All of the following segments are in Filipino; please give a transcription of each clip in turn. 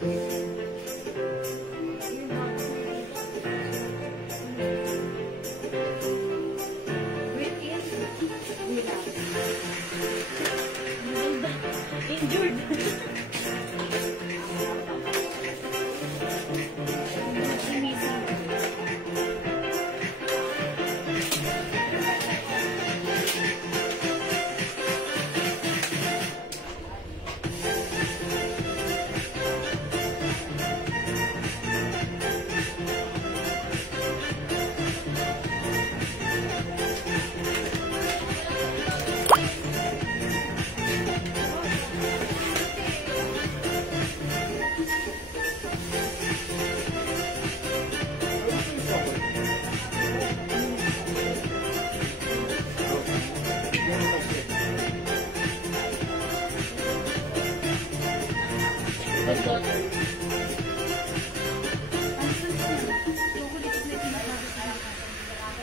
Injured.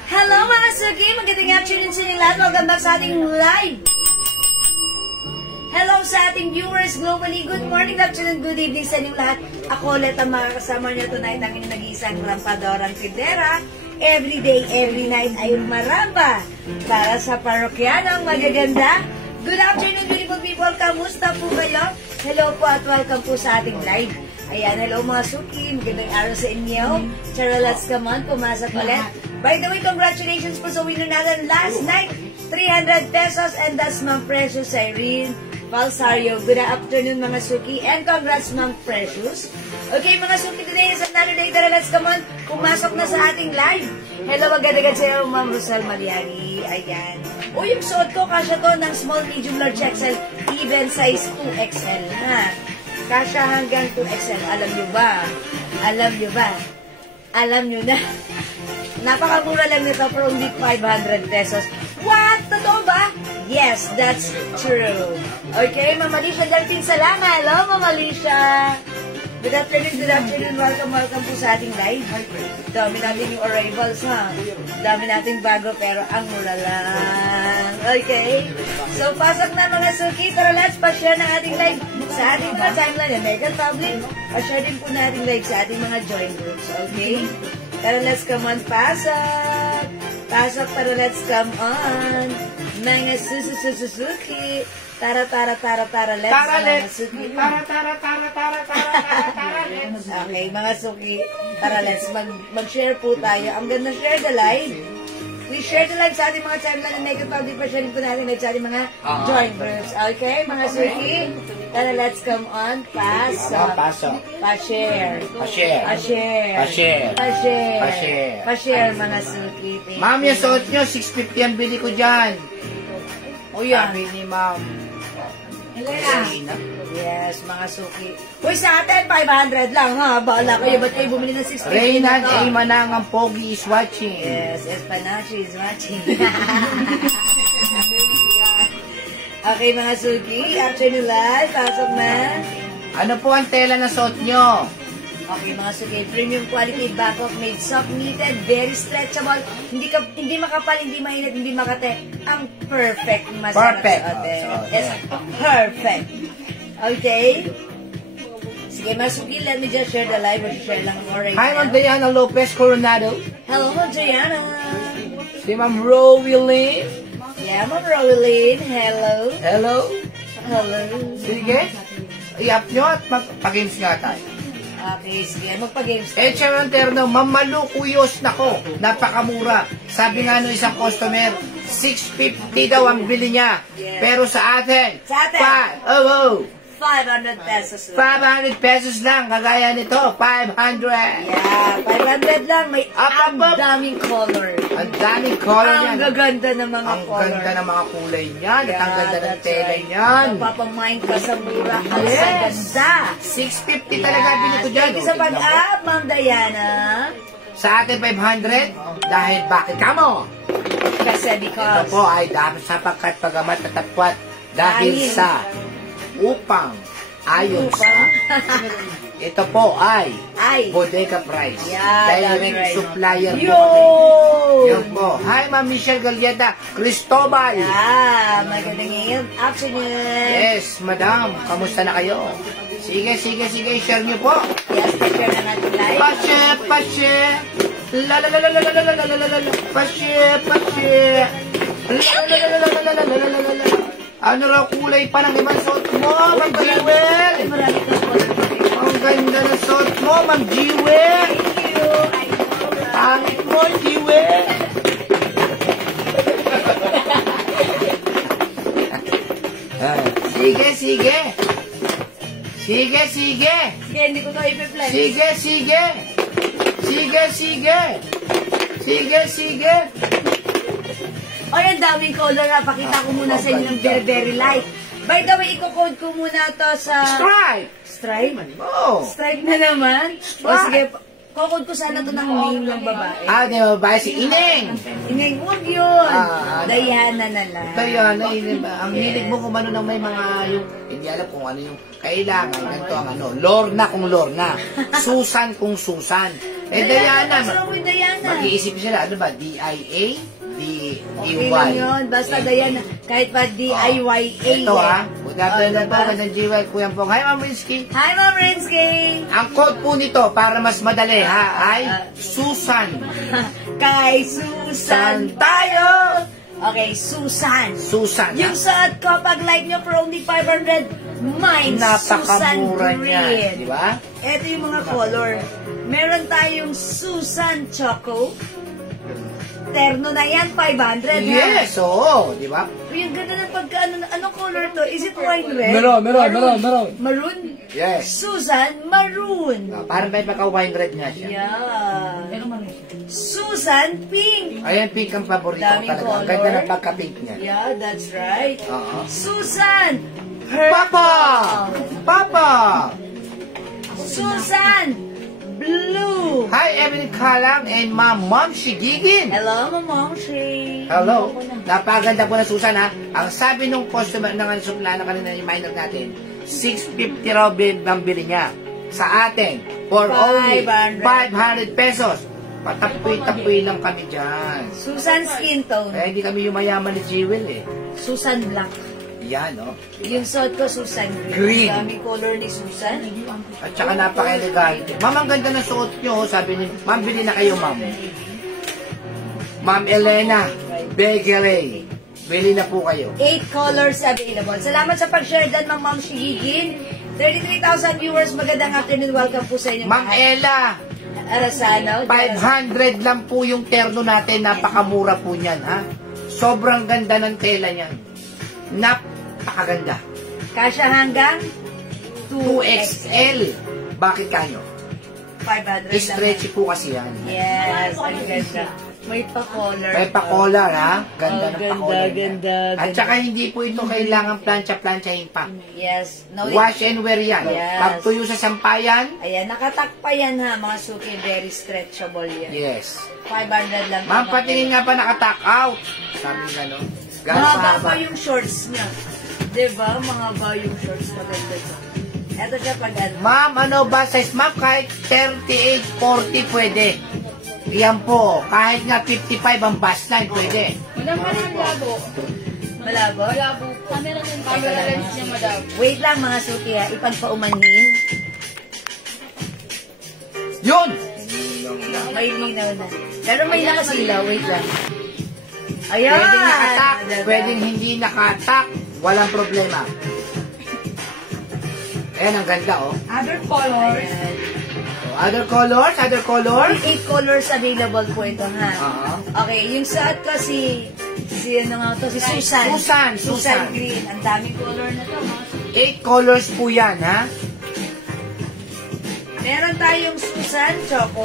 Hello mga suki! Magandang afternoon sa inyong lahat. Welcome back sa ating live. Hello sa ating viewers globally. Good morning, good afternoon, good evening sa inyong lahat. Ako ulit ang mga kasama niyo tonight, ang inyong nag-iisang rampadorang Fidera. Every day, every night ay maramba para sa parokyanang magaganda. Good afternoon, beautiful people. Kamusta po kayo? Hello po at welcome po sa ating live. Ayan, hello mga suki. Magandang araw sa inyo. Chara, let's come on. Pumasok ulit. By the way, congratulations po sa winner natin last night. 300 pesos and that's Ma'am Precious Irene Valsario. Good afternoon mga suki and congrats Ma'am Precious. Okay mga suki, today is another day. Tara, let's come on. Pumasok na sa ating live. Hello, agad-agad sa'yo Ma'am Rosal Mariani. Ayan. O yung suot ko, kasya to ng small, medium, large, XL, even size 2XL. Ha? Kasya hanggang 2XL. Alam nyo ba? Alam nyo ba? Alam nyo na. Napakamura lang nito for only 500 pesos. What? Totoo ba? Yes, that's true. Okay, Ma'am Alicia Dalpin Salama. Hello, Ma'am Alicia. Good afternoon. Welcome po sa ating live. Dami natin yung arrivals, ha? Dami natin bago, pero ang mura lang. Okay? So, pasok na mga suki. Tara, let's pa-share ng ating live sa ating mga timeline na Mega Public. Pa-share din po natin live sa ating mga join groups. Okay? Tara, let's come on. Pasok! Pasok, tara, let's come on. Mga susuki. Tara, let's mga suki. Let's. Okay, mga suki. Tara, let's mag-share po tayo. I'm gonna share the live. We share the live sa ating mga timeline and make it public pa sharing po natin live sa ating mga join groups. Okay, mga suki? Tara, let's come on. Pasok. Pa-share. Pa-share, mga suki. Ma'am, yung suot nyo, 650 ang bili ko dyan. O yan. Sabi ni Ma'am. Yes, mga suki. Uy, sa atin, 500 lang, ha? Baala kayo, ba't kayo bumili ng 650? Reynan A. Manang ang Pogi is watching. Yes, Espanachi is watching. Okay, mga suki. Afternoon live. Pasok na. Ano po ang tela na suot nyo? Okay, mga suki. Premium quality back-off made soft knitted, very stretchable. Hindi makapal, hindi mainit, hindi makate. Ang perfect. Perfect. Yes, perfect. Okay? Sige, mga suki, let me just share the live or share lang mo right Hi, now. Ma'am Diana Lopez Coronado. Hello, Diana. Si Ma'am Rowlyn. Yeah, Ma'am Rowlyn. Hello. Hello. Sige. I-up nyo at mag-games nga tayo. Okay, sige. Magpa-games tayo. Echa Manterno, Mamalukuyos nako. Napakamura. Sabi nga nung isang customer, 650 daw ang bili niya. Yes. Pero sa atin, 500 pesos lang. 500 pesos lang. Kagaya nito, 500. Yeah, 500 lang. May ang daming color. Ang daming color Ang yan. gaganda ng mga Ang color. ganda ng mga kulay niyan. Yeah, At ang ganda ng that's tela right. niyan. Napapamain ka sa mura. Ang Yes. ganda. 650 talaga bili ko dyan. Thank you sa pag-up, Ma'am Diana. Sa atin 500, dahil bakit kamo? Kasi Ito because po ay dahil sapagkat pagamat tatapwat dahil sa upang ayon sa ito po ay Bodega Price. Yeah, direct right. supplier po. Yo! Yan po. Hi, Ma'am Michelle Gaglieta, Cristobal. Yeah, magandang afternoon. Yes, madam. Kamusta na kayo? Sige, share niyo po. Yes, share na natin live. Pashe. La la la la la la la la la la la. Pashe. La la la la la la la la la la. Ano raw kulay pa ng ibang suot mo, Ma'am Jewel? Marami kang color. Ang ganda ng suot mo, Ma'am Jewel. Thank you. I know that. Pangit mo, Jewel. Sige. Sige, hindi ko to i-flex. Sige. Ay, ang daming color ha. Pakita ko muna sa inyo ng very, very light. By the way, i-code ko muna to sa... Stripe. Stripe? Oh. Stripe na naman? O sige, kukode ko sana to ng name ng babae. Di ba babae si Ineng? Ineng, huwag yun. Diana na lang. Diana, ang hilig mo kung ano nang may mga yung, hindi alam kung ano yung kailangan. Ganito ang ano, Lorna kung Lorna. Susan kung Susan. Diana. Mag-iisip sila, ano ba, D-I-A? Okay lang yun. Basta Diana, kahit pa D-I-Y-A. Ito good afternoon po, Madam Jewel, Kuya Pong. Hi, Ma'am Rinsky. Hi, Ma'am Rinsky. Ang code po nito, para mas madali, ay Susan. Kay Susan tayo. Okay, Susan. Yung suot ko, pag like nyo for only 500, mine, Susan Green. Di ba? Ito yung mga color. Meron tayong Susan Choco. Terno na yan, 500. Yes, oo. Di ba? Yung ganda ng pagka, anong color to? Is it wine red? Meron. Maroon? Yes. Susan Maroon. Parang may paka-wine red nga siya. Yeah. Susan Pink. Ayan, pink ang paborito ko Daming talaga. Ang color. ganda ng pagka-pink niya. Yeah, that's right. Papa! Susan Susan Blue. Hi, Evelyn Kalam and Ma'am Shigigin. Hello, Ma'am Shi. Hello. Napaganda po na Susan ha. Ang sabi nung customer ng suplana kanina yung minor natin, 650 raw bili niya. Sa atin, for only 500 pesos. Patapoy-tapoy lang kami dyan. Susan Skin Tone. Hindi kami yung mayaman ni Jewel eh. Susan Black. Yan, no? Yung suot ko, Susan Green. Daming color ni Susan. At saka napaka-elegante. Ma'am, ang ganda ng suot nyo. Sabi ni, ma'am, bili na kayo, ma'am. Ma'am Elena, Begeray. Bili na po kayo. 8 colors available. Salamat sa pag-share dyan, Ma'am Shigigin. 33,000 viewers. Magandang afternoon. Welcome po sa inyo. Ma'am Ella, Arasano. 500 lang po yung terno natin. Napakamura po niyan, ha? Sobrang ganda ng tela niyan. Napakaganda. Kasya hanggang 2XL. Bakit kanyo? 500 lang. Stretchy po kasi yan. Yes, ang ganda. May pa-color. May pa-collar, ha? Ganda Oh, ng pa-collar. ganda. At saka hindi po ito kailangan plancha-planchahin pa. Yes. No, Wash and wear yan. Yes. Pag tuyo sa sampayan, ayan, nakatakpa yan ha, mga suki. Very stretchable yan. yes. 500 lang. Ma'am, patingin nga pa naka-tuck out. Sabi nga, no? Gano'n Mahaba haba. pa yung shorts niya. Diba? Mahaba yung shorts. Maganda ito. Ito siya pag ano. Ma'am, ano ba size? Ma'am, kahit 38, 40 pwede. Yan po. Kahit nga 55 ang bust line, pwede. Madam, parang labo. Malabo? Malabo. Camera din. Camera lens niya, madam. Wait lang mga suki ha. Ipagpaumanhin. Yun! May linaw na. Pero may nakasilaw. Wait lang. Ayan! Pwedeng naka-tuck, pwedeng hindi naka-tuck. Walang problema. Ayan, ang ganda, oh. Other colors. Ayan. Other colors? 8 colors available po ito, ha? Okay, yung suot ko si ano nga to? Si Susan. Susan. Green. Ang daming color na to, mga suki. 8 colors po yan, ha? Meron tayong Susan Choco.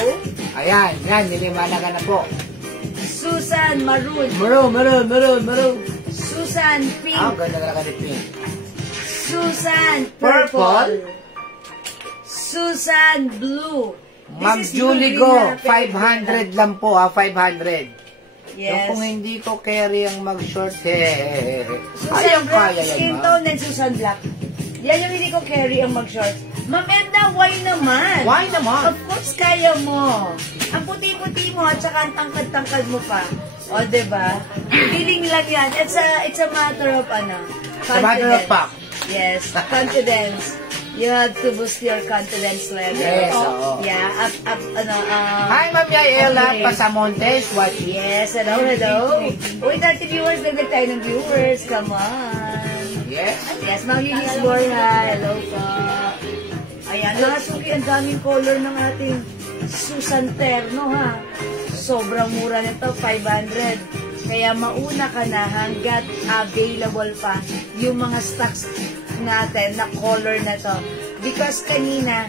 Ayan, yan, niliwanagan na po. Susan Maroon. Maroon. Susan Pink. Ganda talaga ni Pink. Susan Purple. Susan Blue. Ma'am This is Julie blue Go, green na 500 lang po, ha? 500. Yes. Kung hindi ko carry ang mag-short, Susan ayang Black, kaya skin yan, ma'am. tone, and Susan Black. Yan yung hindi ko carry ang mag-short. Ma'am Edna, why naman? Why naman? Of course, kaya mo. Ang puti-puti mo at saka ang tangkad-tangkad mo pa. O, diba? Feeling lang yan. It's a matter of, It's a matter of fact. Yes, confidence. You have to boost your confidence level. Yes, oo. Yeah, Hi, Ma'am Yaela, okay. Pasamontes, watching. Yes, hello. Uy, 30 viewers, dagdag tayo ng viewers. Come on. Yes. Yes, Ma'am Eunice Borja. Hello po. Ayan, Suki, ang daming color ng ating Susan Terno, ha. Sobrang mura nito, 500. Kaya mauna ka na hanggat available pa yung mga stocks natin na color na to. Because kanina,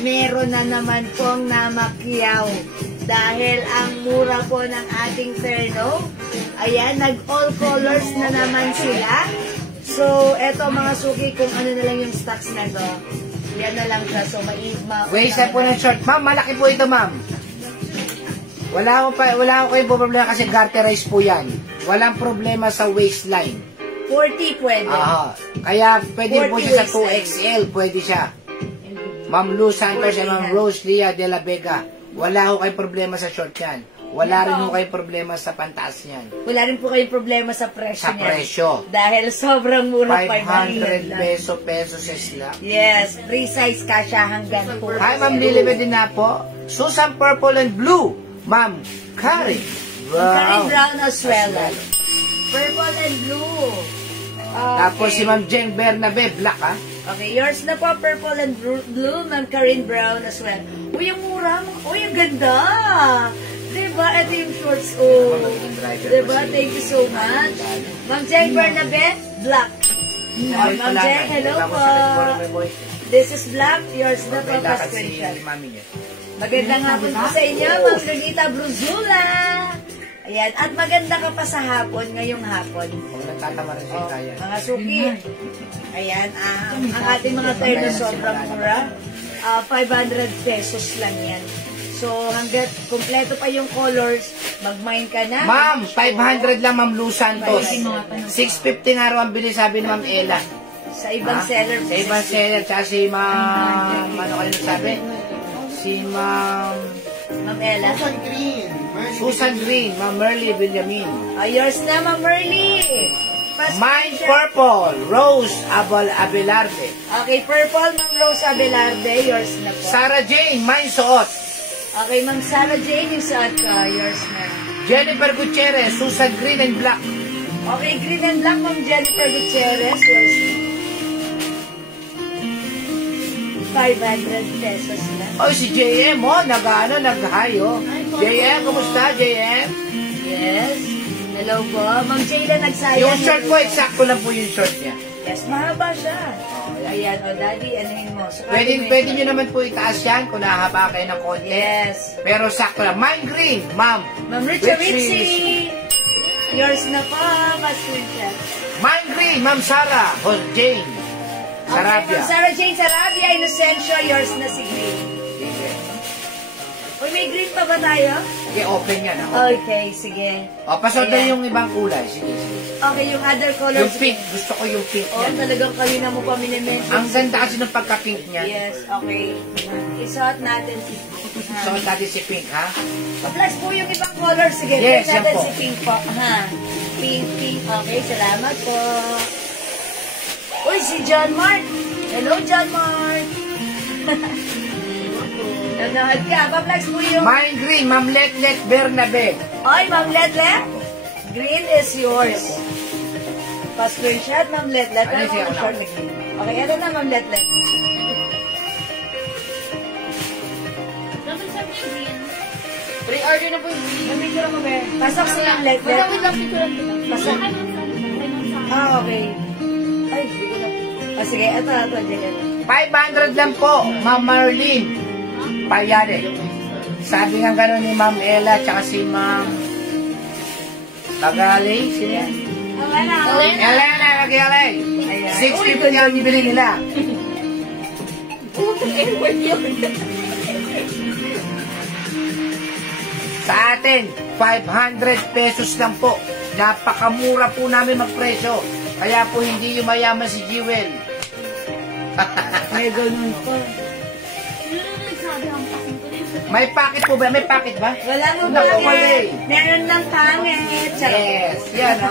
meron na naman pong namakyaw. Dahil ang mura po ng ating Terno, ayan, nag-all colors na naman sila. So, eto mga suki, kung ano na lang yung stocks na to, yan na lang siya. So, Waist na po ng short. Ma'am, malaki po ito, ma'am. Wala ko kayong problema kasi garterize po yan. Walang problema sa waistline. 40 pwede. Aha. Kaya pwede po siya sa 40 2XL. Pwede siya. Ma'am Lou Santos and Ma'am Rose Lia de la Vega. Wala ko kayong problema sa short yan. Wala rin po kayong problema sa pantaas yan. Wala rin po kayong problema sa presyo Sa niyan. presyo. Dahil sobrang mura, 500 lang. pesos sila. Yes, free size ka siya hanggang 4. Hi, Ma'am Lilibet din na po. Susan Purple and Blue. Ma'am Karen Karen Brown. Brown as well. Purple and blue. Tapos si Ma'am Jeng Bernabe, black ha. Okay, yours na po, purple and blue, Ma'am Karen Brown as well. Uy, ang mura. Uy, ang ganda. Diba? Ito yung shorts. Oh. Diba? Thank you so much. Ma'am Jeng Bernabe, black. Ma'am Jeng, hello po. This is black. Yours na po, pa-screenshot. Magandang hapon po sa inyo, Ma'am Lolita Bruzula. Ayan, at maganda ka pa sa hapon, ngayong hapon. Mga suki. Ayan, ang ating mga terno sobrang mura. 500 pesos lang yan. So, hanggat kompleto pa yung colors, mag-mine ka na. Ma'am, 500 lang Ma'am Lou Santos. 650 nga raw ang bili, sabi ni Ma'am Ella. Sa ibang seller. Sa ibang seller, tsaka si Ma'am, ano kayo sabi? Si Ma'am Ella. Susan Green, Ma'am Merly Villamin. Yours na, Ma'am Merly. Mine Purple, Rose Abelarde. Okay, purple, Ma'am Rose Abelarde. Yours na po. Sarah Jane, Mine Suot. Okay, Ma'am Sarah Jane, yung suot ka. Yours na. Jennifer Gutierrez, Susan Green and Black. Okay, green and black, Ma'am Jennifer Gutierrez. Yours na. 500 pesos na. Oh, si JM, oh, nag-hi, oh. JM, kumusta, JM? Yes. Hello po. Ma'am Jayla, nagsayang. Yung short ko, eksakto lang po yung short niya. Yes, mahaba siya. Ayan, o daddy, anuhin mo. Pwede nyo naman po itaas yan kung nahaba kayo ng konti. Yes. Pero sakto lang. Mine Green, ma'am. Ma'am Richie. Yours na po, Pastor. Mine Green, Ma'am Sarah. O, Jane. Sarabia. Okay, Ma'am Sarah Jane Sarabia, Inocencio, yours na si Green. Uy, may green pa ba tayo? Sige, open yan. Okay, sige. O, pasod na yung ibang kulay. Sige. Okay, yung other colors. Yung pink. Gusto ko yung pink Oh, yan. talagang kanina mo pa minimension. Ang ganda kasi ng pagka-pink niya. Yes, okay. Isuot natin si Suot natin si pink, ha? Pa-plus po yung ibang colors. Sige, Yes, try natin yan po. si pink po. Ha? Pink. Okay, salamat po. Uy, si John Mark. Hello, John Mark. Nanood ka. Pa-plus po yung... Mine Green, Ma'am Letlet Bernabe. Oy, Ma'am Letlet. Green is yours. Pa-screenshot, Ma'am Letlet. Ano siya Ano una? short na green? Okay, ito na, Ma'am Letlet. Pre-order na po yung video. Picture mo, be. Pasok si Ma'am Letlet. Wait lang, picture lang. Pasok. Okay. Ay, hindi ko na. Sige, ito, Jessica. 500 lang po, Ma'am Marlene. Payade. Sabi nga gano'n ni Ma'am Ella, tsaka si Ma'am Tagalay. Sino yan? Elena Tagalay. 650 ang bibili nila. Sa atin, 500 pesos lang po. Napakamura po namin magpresyo. Kaya po hindi yumayaman si Jewel. May ganun po. May packet po ba? May packet ba? Wala mo Naku, pangit. mali. Meron ng pangit. Charot. Yes, yan o.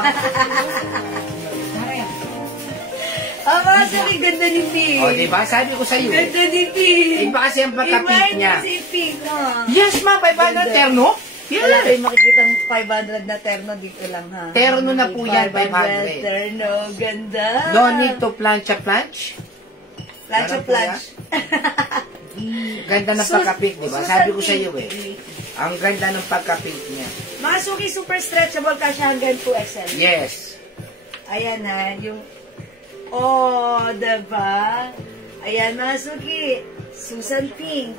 Mga Suki, ganda ni Pink. O, diba? Sabi ko sa'yo. Ganda ni Pink. Iba kasi ang pagka-pink niya. Si Pink, ha? Yes, ma, 500 terno? Wala Yes. tayong makikita ng 500 na terno dito lang, ha? Terno na po yan, 500. terno, ganda. No need to plancha-planch. Plancha-planch. Ganda ng Sus- pagka-pink, diba? Susan Sabi ko Pink. sa'yo eh. Ang ganda ng pagka-pink niya. Mga Suki, super stretchable kasi hanggang 2XL. Yes. Ayan na, yung... Oh, diba? Ayan, mga Suki. Susan Pink.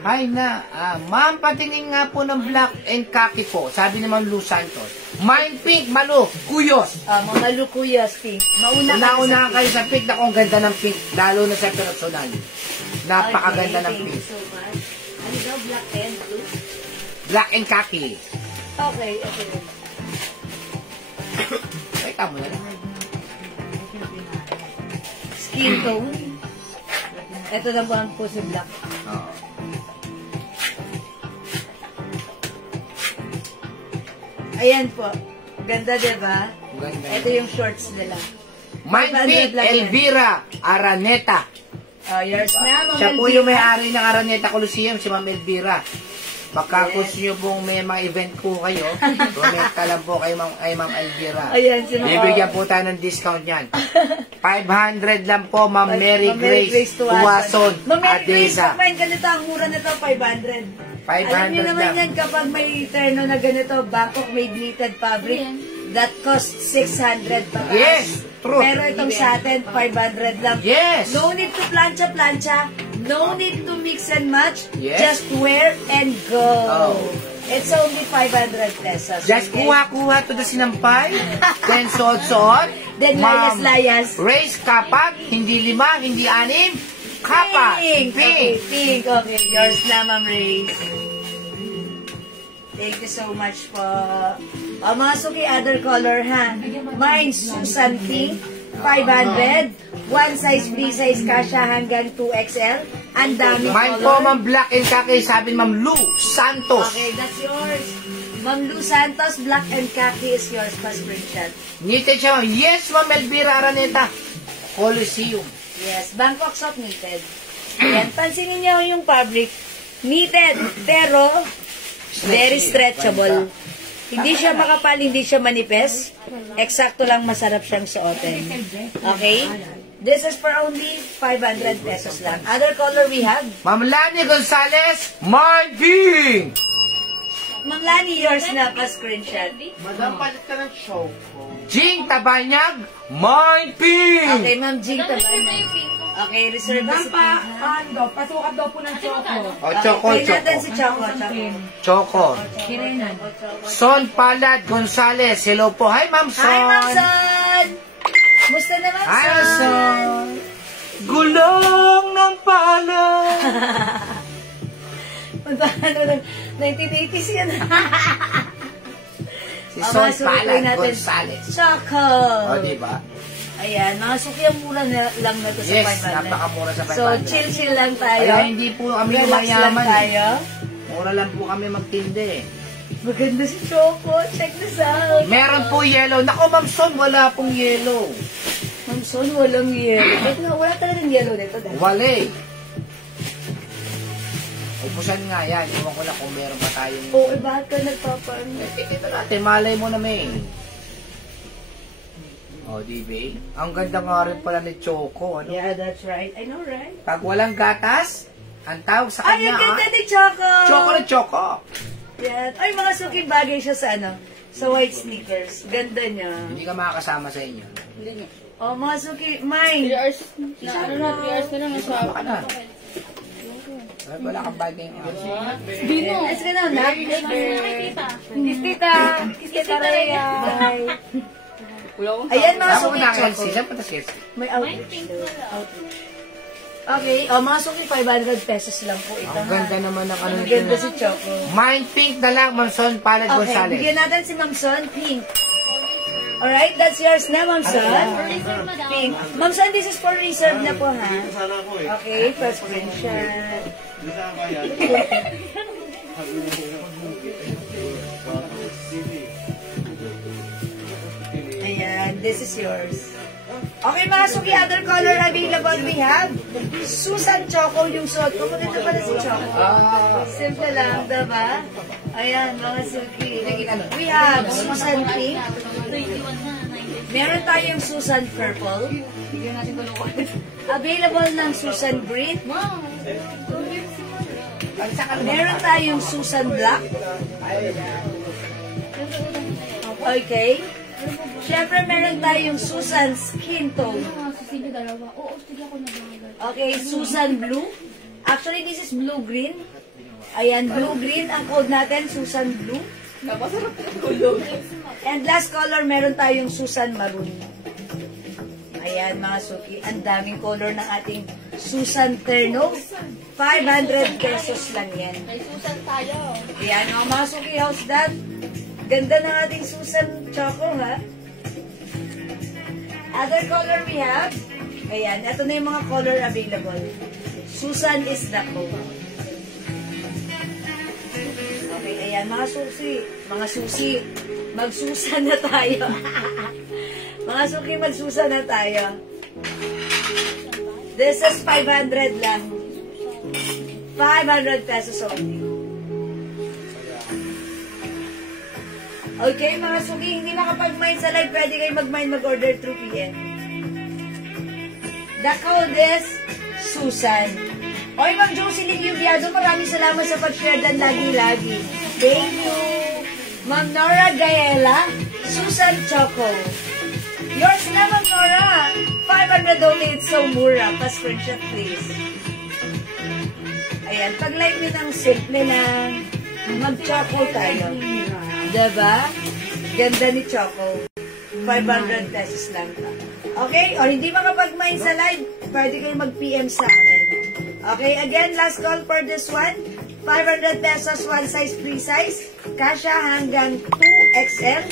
Hi na. Ma'am, patingin nga po ng black and khaki po. Sabi naman Lou Santos. Mine pink, malo, kuyos. Mga lukuyas, Pink. Mauna ka Una-una sa kayo sa pink. Ako, ang ganda ng pink. Lalo na sa personal. Napakaganda ng Thank pink. you so much. Ano daw, black and blue? Black and khaki. Okay, okay. Teka mo na lang. Skin tone. Ito na po ang puso black. Oo. Ayan po. Ganda, diba? Ganda. Ito yung shorts nila. Mine 500 pink, lang yan. Elvira Araneta. Oh, yours na, Ma'am Siya po Elvira. yung may-ari ng Araneta Coliseum, si Ma'am Elvira. Baka gusto nyo pong may mga event po kayo, komenta lang po kay Ma'am Elvira. Ayan, si Ma'am. Bibigyan po tayo ng discount yan. 500 lang po, Ma'am Mary Grace Tuwason, Ma'am Mary Grace, Adesa. kumain ganito, ang mura nito, 500. 500 Alam niyo naman lang. yan, kapag may terno na ganito, Bangkok made knitted fabric, that costs 600 pa. Yes, true. Pero itong sa atin, 500 lang. Yes. No need to plancha-plancha. No need to mix and match. Yes. Just wear and go. Oh. It's only 500 pesos. Just okay? kuha-kuha to the sinampay, then suot-suot. Then Ma'am, layas-layas. Race kapat, hindi 5, hindi 6, kapat. Pink. Okay, Pink. pink. Okay, yours na, Ma'am Race. Thank you so much po. Mga Suki, other color, ha? Mine, Susan Pink, 500. One size, free size, kasha hanggang 2XL. Ang dami Mine color. po, Ma'am Black and Khaki, sabi ni Ma'am Lou Santos. Okay, that's yours. Ma'am Lou Santos, black and khaki is yours pa screenshot. Knitted siya, Ma'am. Yes, Ma'am Elvira Araneta. Coliseum. Yes, Bangkok soft knitted. Ayan, pansinin niyo yung fabric. Knitted, pero very stretchable. Hindi siya makapal, hindi siya manipis. Eksakto lang masarap siyang suotin. Okay? This is for only 500 pesos lang. Other color we have. Ma'am Lani Gonzalez, Mine Pink. Ma'am Lani, yours na pa screenshot. Madam, palit ka ng show ko. Jing Tabanyag, Mine Pink. Okay, Ma'am Jing, tabanan. Okay, reserve na si Pink. Pasukat daw po ng choco. O, Choco, Okay, natin Choco. si Choco. Choco. Choco. Kirenan. Son Palad Gonzalez, hello po. Hi, Ma'am Son. Hi, Ma'am Son! Musta na, Ma'am Hi, Son? Son. Gulong ng palad. Magpaano lang, 1980s yan. Si Son Masukin Palad natin. Gonzalez. Choco! O, diba? Ayan, mga suki ang mura lang na to sa Yes, 500. napakamura sa 500. So, chill-chill lang tayo. Kaya hindi po kami Relax lang mayaman. tayo. Mura lang po kami magtindi eh. Maganda si Choco. Check this out. Meron po yellow. Nako, Ma'am Son, wala pong yellow. Ma'am Son, walang yellow. Ba't nga, wala talagang yellow nito. Wale. Ubusan nga yan. Iwan ko na kung meron pa tayong... Oo, bakit ka nagpapan? Ito natin, malay mo na may. O, diba? Ang ganda nga rin pala ni Choco. Ano? Yeah, that's right. I know, right? Pag walang gatas, ang tawag sa Ay, kanya, ang ganda ni Choco! Choco na Choco. Yan. Ay, mga suki, bagay siya sa ano? Sa white sneakers. Ganda niya. Hindi ka makakasama sa inyo. Hindi niya. Oh, mga suki, 3 mine. hours na, 3 hours na lang. Sumama ka na. Ay, wala kang bagay ngayon. Dino. Ayos ka na, nak? Kiss tita. Kiss tita Rhea. Ayan, mga Saan mo suki, na Choco. LC? Saan punta si LC? May outreach. Okay, mga suki, 500 pesos lang po ito. Ang ganda naman ng ano Ang ganda nito. si Choco. Mind pink na lang, Ma'am Son Palad Okay, Gonzalez. bigyan natin si Ma'am Son, pink. Alright, that's yours na, Ma'am Son. Pink. Ma'am Son, this is for reserve na po, ha? Okay, first screenshot. Ayan, this is yours. Okay, mga suki, other color available we have. Susan Choco yung suot ko. Maganda pala si Choco. Simple lang, diba? Ayan, mga suki. We have Susan Pink. Meron tayong Susan Purple. Available ng Susan Green. Meron tayong Susan Black. Okay. Siyempre, meron tayong Susan Skin Tone. Okay, Susan Blue. Actually, this is blue-green. Ayan, blue-green. Ang code natin, Susan Blue. And last color, meron tayong Susan Maroon. Ayan, mga suki. Ang daming color ng ating Susan Terno. 500 pesos lang yan. May Susan tayo. Ayan, mga suki, how's that? Ganda ng ating Susan Choco, ha? Other color we have, ayan, ito na yung mga color available. Susan is the code. Okay, ayan, mga susi, magsusan na tayo. Mga suki, magsusan na tayo. This is 500 lang. 500 pesos only. Okay, mga suki, hindi nakapag-mine sa live, pwede kayo mag-mine, mag-order through PM. The code is Susan. Oy, Ma'am Jocelyn Yubiado, maraming salamat sa pag-share dan lagi-lagi. Thank you. Ma'am Nora Gaela, Susan Choco. Yours na, Ma'am Nora. 500 only, it's so mura. Pa-screenshot, please. Ayan, pag-like nyo ng simple lang, mag-choco tayo. Diba? Ganda ni Choco. 500 pesos lang ka. Okay? O hindi makapag-mine sa live, pwede kayo mag-PM sa amin. Okay? Again, last call for this one. 500 pesos, one size, free size. Kasha hanggang 2XL.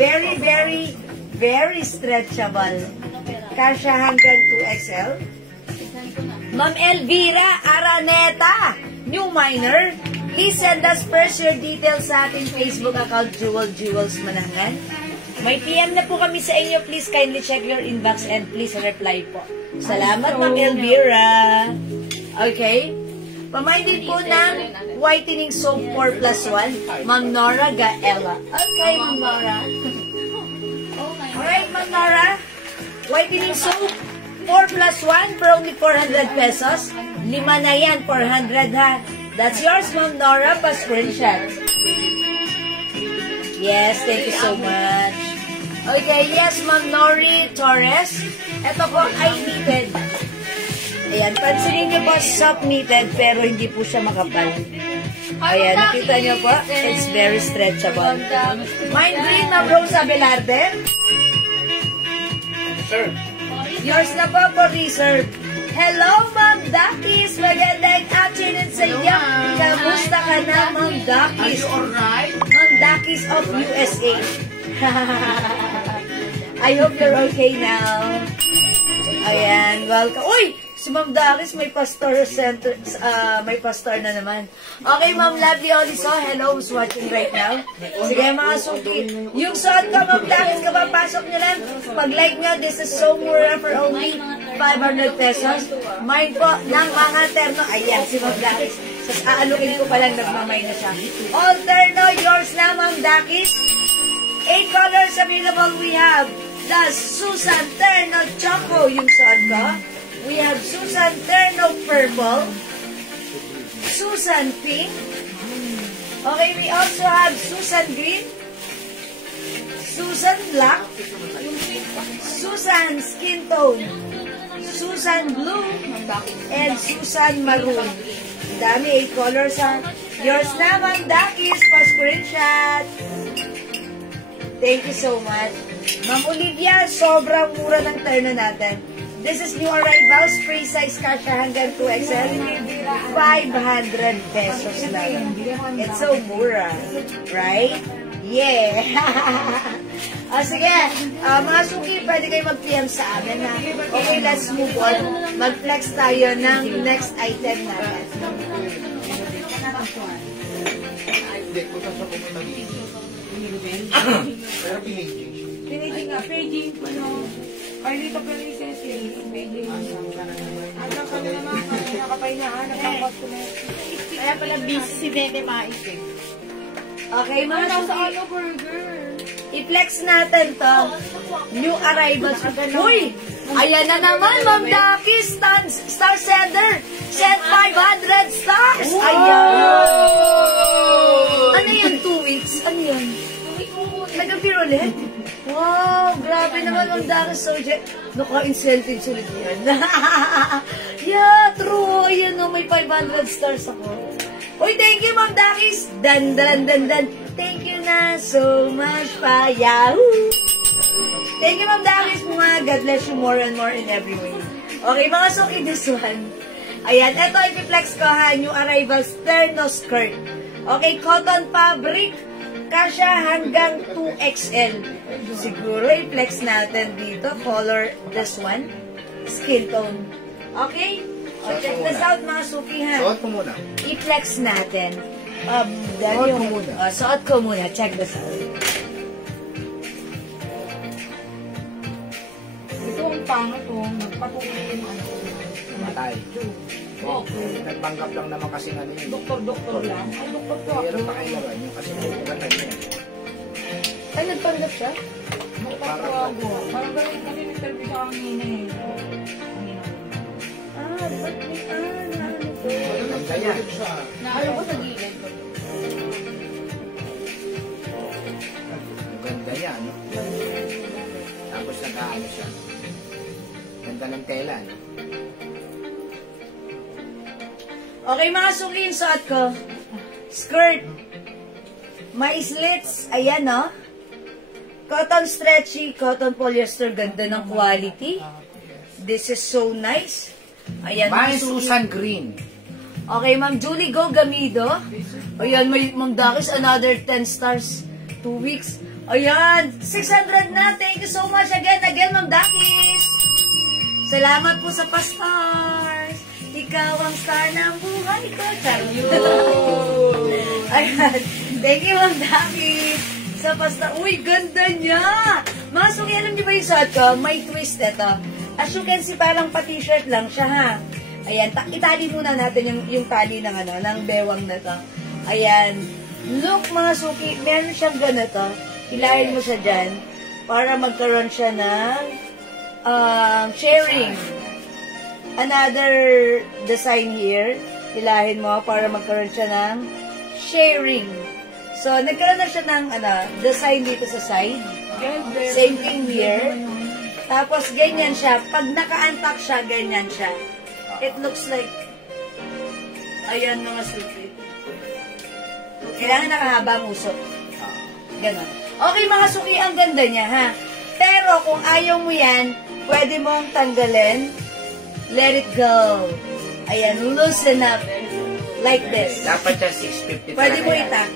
Very, very, very stretchable. Kasha hanggang 2XL. Ma'am Elvira Araneta, new miner. Please send us first your details sa ating Facebook account, Jewels Manangan. May PM na po kami sa inyo. Please kindly check your inbox and please reply po. Salamat, Ma'am Elvira. Okay. Pamain din po ng whitening soap 4+1, Ma'am Nora Gaela. Okay, Ma'am Nora. Alright, Ma'am Nora. Whitening soap 4+1 for only 400 pesos. 5 na yan, 400 ha. That's yours, Ma'am Nora, pa-screenshot. Yes, thank you so much. Okay, yes, Ma'am Nori Torres. Ito po ay knitted. Ayan, pansinin niyo po, soft knitted, pero hindi po siya makapal. Ayan, nakita niyo po, it's very stretchable. Mine green, Ma'am Rosa Velarde. Sir. Yours na po for reserve. Hello, Ma'am Dakis! Magandang afternoon sa iyo. Kamusta ka na, Ma'am Dakis? Are you alright? Ma'am Dakis of USA. I hope you're okay now. Ayan, welcome. Uy! Si Ma'am Dakis may pastor center, may pastor na naman. Okay, Ma'am Lovely Oliso, hello, who's watching right now? Sige, mga suki. Yung suot ka, Ma'am Dakis, kapapasok nyo lang. Pag-like nyo, this is so mura for only 500 pesos. Mine po ng mga terno. Ayan, si Ma'am Dakis. Sas aalukin ko pa lang, nagmamay na siya. All terno, yours na, Ma'am Dakis. 8 colors available we have. The Susan Terno Choco, yung suot ko. We have Susan Terno Purple, Susan Pink. Okay, we also have Susan Green, Susan Black, Susan Skin Tone, Susan Blue, and Susan Maroon. Dami, 8 colors ha. Yours naman, Dakis, pa-screenshot. Thank you so much. Ma'am Olivia, sobrang mura ng terno natin. This is new arrivals, free size kasha hanggang 2XL. 500 pesos lang. It's so mura. Right? Yeah! Sige, mga suki, pwede kayo mag-PM sa amin na. Okay, let's move on. Mag-flex tayo ng next item natin. Pero pinigil. Pinigil nga, paging, Carlita Pelices, baby. Hanggang ka na naman, nakapainahanap ang cosmetic. Kaya pala busy si Bebe Mais eh. Okay, mga Nasa suki. ano, burger? I-flex natin to. New arrivals. Uy! Ayan na naman, Ma'am Daki, Star Sender. Set 500 stars. Ayan. Ano yan, 2 weeks? Ano yan? Nag-appear ulit? Wow, grabe naman, Ma'am Daki. So, naka-incentive ulit yan. Yeah, true. Ayan o, may 500 stars ako. Uy, thank you, Ma'am Dakis. Dan. Thank you na so much pa. Yahoo! Thank you, Ma'am Dakis. Mga God bless you more and more in every way. Okay, mga suki, this one. Ayan, eto, ipiplex ko ha. New arrival sterno skirt. Okay, cotton fabric. Kasya hanggang 2XL. Siguro, i-flex natin dito. Color, this one. Skin tone. Okay? O, check this out, mga suki ha. Suot mo muna. I-flex natin. Suot ko muna. Suot ko muna. Check this out. Ito ang pangit oh. Nagpatuloy yung ano. Matay. Okay. Nagpanggap lang naman kasi ano yun. Doktor lang. Ay, doktor po ako. Pero pakailaban yun kasi bubukan niya. Ay, nagpanggap siya? Doktor po ako. Parang galing kasi nag-interview sa kanina eh. Ba't may ano to? Ganda yan. Ayaw ko sa gilid. Ang ganda niya, no? Tapos nag-aano siya. Ganda ng tela, no? Okay, mga suki, yung suot ko. Skirt. May slits. Ayan, no? Cotton stretchy, cotton polyester. Ganda ng quality. This is so nice. Ayan, May mga suki. Susan Green. Okay, Ma'am Julie Go Gamido. Ayan, may Ma'am Dakis, another 10 stars. 2 weeks. Ayan, 600 na. Thank you so much again, Ma'am Dakis. Salamat po sa pa-stars. Ikaw ang star ng buhay ko. Ayan, thank you, Ma'am Dakis. Sa pa-star. Uy, ganda niya. Mga suki, alam niyo ba yung suot ko? May twist ito. As you can see, parang pa-t-shirt lang siya, ha? Ayan, itali muna natin yung tali ng, ng bewang na to. Ayan. Look, mga suki, meron siyang ganito. Hilahin mo siya dyan para magkaroon siya ng sharing. Another design here. Hilahin mo para magkaroon siya ng sharing. So, nagkaroon na siya ng design dito sa side. Same thing here. Tapos, ganyan siya. Pag naka-untuck siya, ganyan siya. It looks like, ayan mga suki. Kailangan nakahaba ang usok. Ganon. Okay mga suki, ang ganda niya ha. Pero kung ayaw mo yan, pwede mong tanggalin. Let it go. Ayan, loosen up. Like this. Dapat siya 650 Pwede talaga mo yan. itak.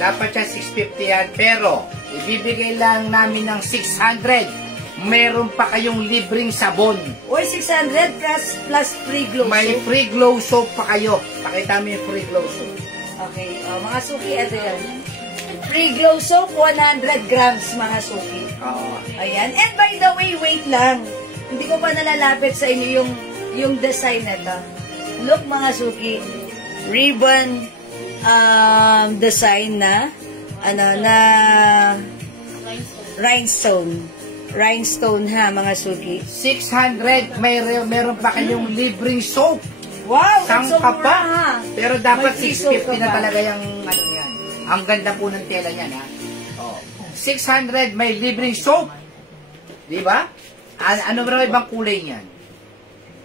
Dapat siya 650 yan, pero ibibigay lang namin ng 600. Meron pa kayong libreng sabon. Or 600 plus free glow May soap. free glow soap pa kayo. Pakita mo yung free glow soap. Okay, mga suki, ito yan. Free glow soap, 100 grams mga suki. Oo. Ayan. And by the way, wait lang. Hindi ko pa nalalapit sa inyo yung design na to. Look mga suki, ribbon design na rhinestone. Rhinestone ha mga suki. 600, meron pa kayong libreng soap. Wow! Sang so ka pa. mura, ha? Pero dapat May free soap 650 na ka pa. talaga yung ano yan. Ang ganda po ng tela niyan ha. Oh. 600 may libreng soap. Di ba? Ano ba ibang kulay niyan?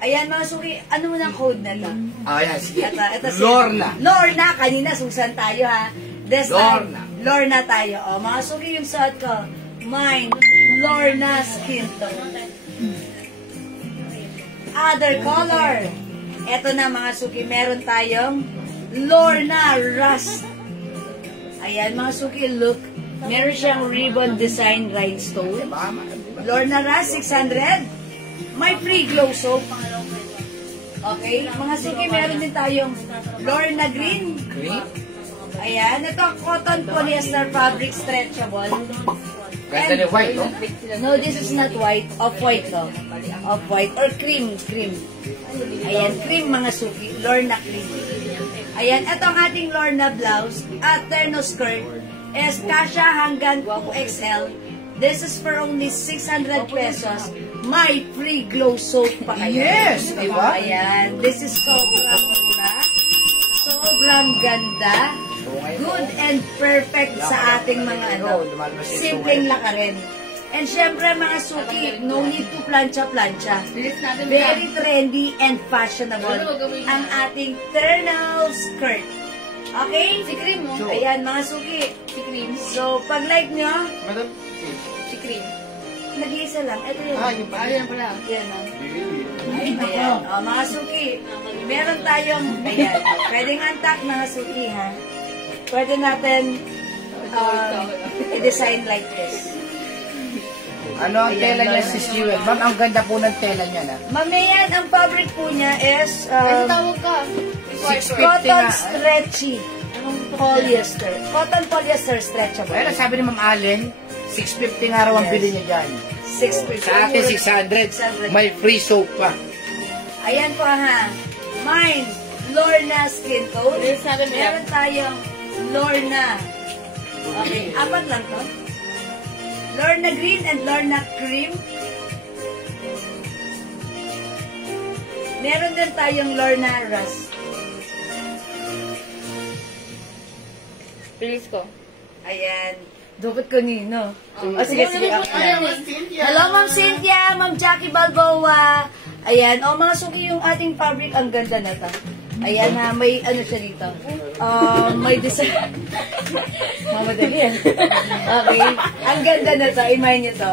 Ayan mga suki, ano mo ng code na to? Ayan, sige. Ito si Lorna. Lorna, kanina Susan tayo ha. This Lorna. time, Lorna tayo. O, mga suki yung suot ko. Mine, Lorna skin tone. Other color. Ito na mga suki, meron tayong Lorna Rust. Ayan mga suki, look. Meron siyang ribbon design rhinestone. Lorna Rust, 600. May free glow soap. Okay, mga suki, meron din tayong Lorna Green. Green? Ayan, ito cotton polyester fabric stretchable. Ganda ni white, no? No, this is not white. Off-white, no? Off-white. Or cream. Ayan, cream mga suki. Lorna cream. Ayan, ito ang ating Lorna blouse at terno skirt is kasha hanggang 2XL. This is for only 600 pesos. May free glow soap pa kayo. Yes, di ba? Ayan, this is sobrang mura. Sobrang ganda. Good and perfect sa ating mga simpleng lakarin. And syempre mga suki, no need to plancha-plancha. Very trendy and fashionable ang ating ternal skirt. Okay? Si Cream, mo. Ayan mga suki. Si Cream. So, pag like nyo, Madam? Si Cream. nag-iisa lang. Ito yun. Yung pala. Yan pala. Yan o. Ayan. O, mga suki. Meron tayong, ayan. Pwedeng antak mga suki, ha? Pwede natin i-design like this. Ano ang tela niya si Steven? Ma'am, ang ganda po ng tela niya na. Mamayan, ang fabric po niya is Tawag ka. 650 cotton na. stretchy polyester. Cotton polyester stretchable. Kaya sabi ni Ma'am Allen, 650 nga raw ang bili niya dyan. 650. Sa atin, 600. May free soap pa. Ayan po ha. Mine, Lorna skin tone. Meron tayong Lorna. Okay, apat lang to. Lorna green and Lorna cream. Meron din tayong Lorna rust. Please ko. Ayan. Dukot ko nino. Sige. Hello, Ma'am Cynthia, Ma'am Jackie Balboa. Ayan. O, mga suki yung ating fabric. Ang ganda na to. Ayan ha, may ano siya dito. May design. Mamadali yan. Okay. Ang ganda na to. Imay niyo to.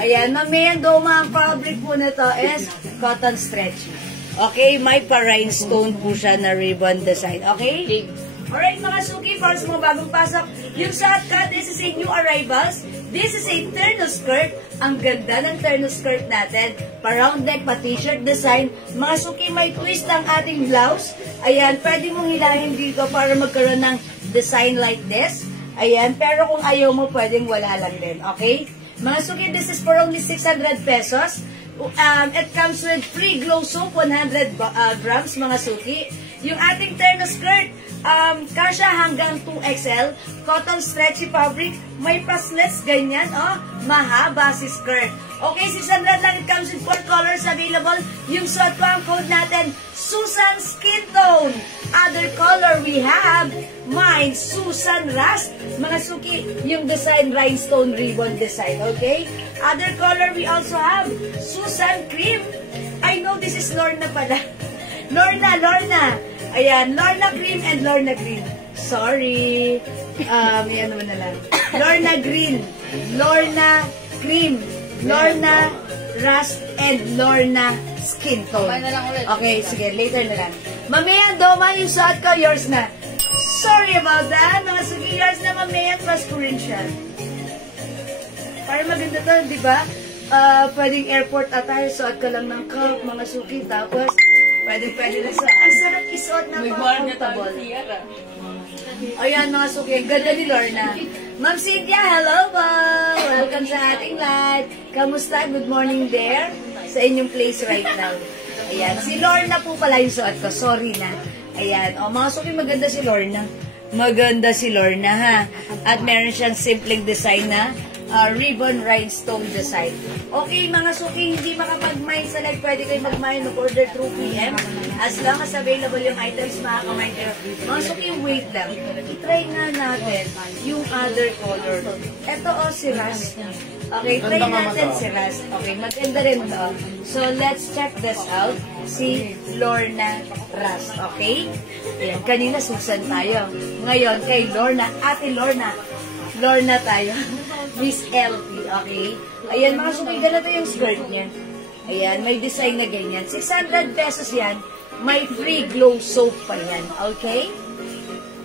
Ayan. Mamayan doma ang fabric po na to is cotton stretchy. Okay. May pa-rhinestone po siya na ribbon design. Okay? Alright mga suki, para sa mga bagong pasok, yung shot cut, this is a new arrivals. This is a terno skirt. Ang ganda ng terno skirt natin. Pa-round neck, pa-t-shirt design. Mga suki, may twist ang ating blouse. Ayan, pwede mong hilahin dito para magkaroon ng design like this. Ayan, pero kung ayaw mo, pwedeng wala lang din. Okay? Mga suki, this is for only 600 pesos. It comes with free glow soap, 100 grams, mga suki. Yung ating terno skirt, kasha hanggang 2XL, cotton stretchy fabric, may paslets, ganyan, oh, mahaba si skirt. Okay, 600 lang, it comes with 4 colors available. Yung suot ko ang code natin, Susan Skin Tone. Other color we have, mine, Susan Rust. Mga suki, yung design, rhinestone ribbon design, okay? Other color we also have, Susan Cream. I know this is Lorna pala. Lorna. Ayan, Lorna Cream and Lorna Green. Sorry. Yan naman na lang. Lorna Green, Lorna Cream, Lorna Rust, and Lorna Skin Tone. Okay, sige, later na lang. Mamayan, Doma, yung suot ko, yours na. Sorry about that. Mga suki, yours na, Mamayan, pasko rin siya. Para maganda to, di ba? Pwedeng airport attire, suot ka lang ng cup, mga suki, tapos pwede na sa... Ang sarap isuot na comfortable. Ayan mga suki, ang ganda ni Lorna. Ma'am Cynthia, hello po! Welcome sa ating live. Kamusta? Good morning there sa inyong place right now. Ayan, si Lorna po pala yung suot ko. Sorry na. Ayan, o mga suki, maganda si Lorna. Maganda si Lorna ha. At meron siyang simpleng design na ribbon rhinestone design. Okay, mga suki, hindi makapag-mine sa live, pwede kayo mag-mine o order through PM. As long as available yung items, makaka-mine kayo. Mga suki, wait lang. I-try nga natin yung other color. Ito si Rust. Okay, try natin si Rust. Okay, maganda rin to. So, let's check this out. Si Lorna Rust. Okay? Ayan, kanina Susan tayo. Ngayon, kay Lorna, Ate Lorna. Lorna tayo. Miss LP, okay? Ayan, mga suki, ganito yung skirt niya. Ayan, may design na ganyan. 600 pesos yan. May free glow soap pa yan. Okay?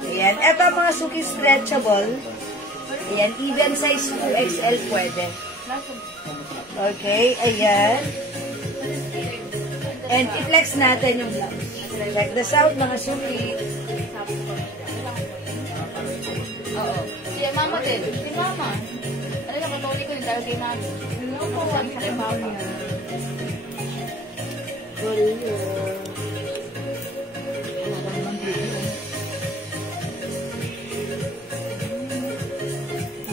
Ayan. Eto mga suki, stretchable. Ayan, even size 2XL pwede. Okay, ayan. And i-flex natin yung blouse. Check this out, mga suki. Oo. Si mama din. Si mama. Ano na, katuli ko tayo kay Mami. Saan sa kay Papa?